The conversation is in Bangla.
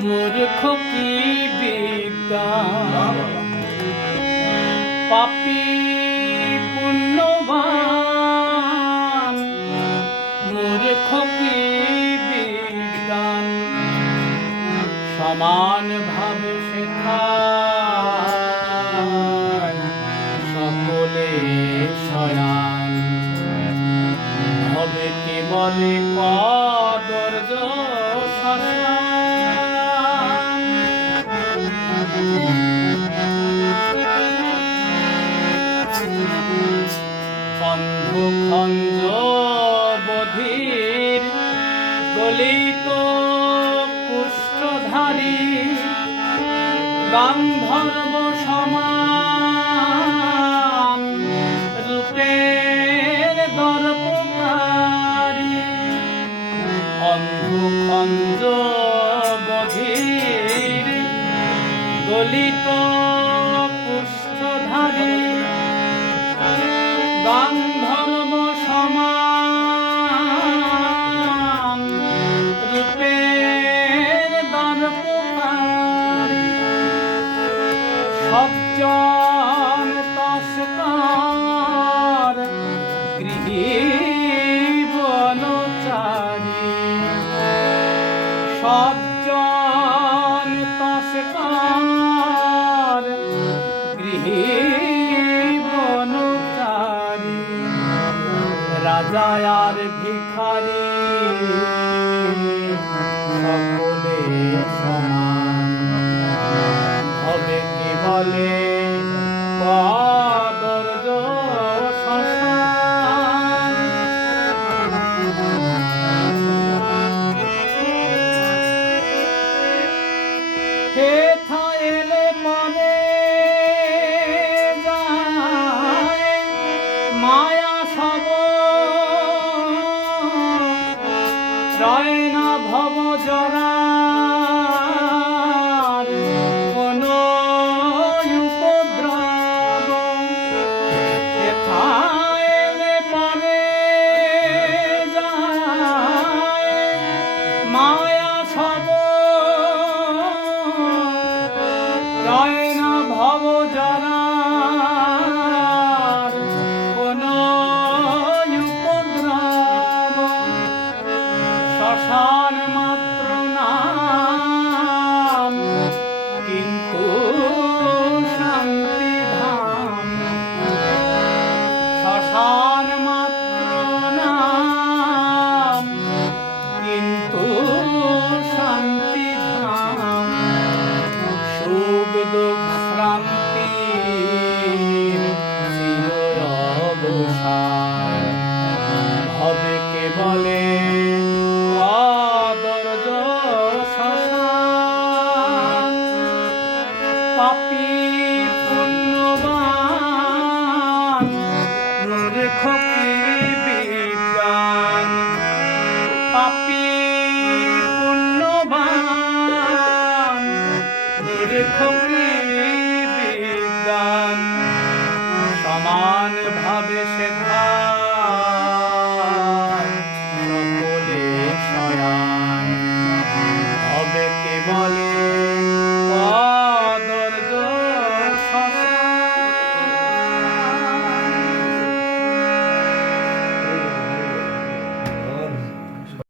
মূর্খ কি বিজ্ঞান পাপি পুণ্যবান মূর্খ কি বিজ্ঞান সমান ভাবে শেখায় সকলে সয়ান হবে কি বলে কদর্য শ্মশান খঞ্জ বধির গলিত কুষ্ঠধারী গান্ধর্ব সমান রূপের দর্পকারী অন্ধ খঞ্জ গলিত কুষ্ঠধারী গান্ধর্ব সমান রূপের দর্পকারী সজ্জন তস্কর গৃহী বনচারী। সজ্জন তস্কর বনচারী রাজা আর ভিখারি। রয় না ভব জরার। শ্মশান মাত্র পাপি পুণ্যবান বিদ্যান সমান ভাবে সে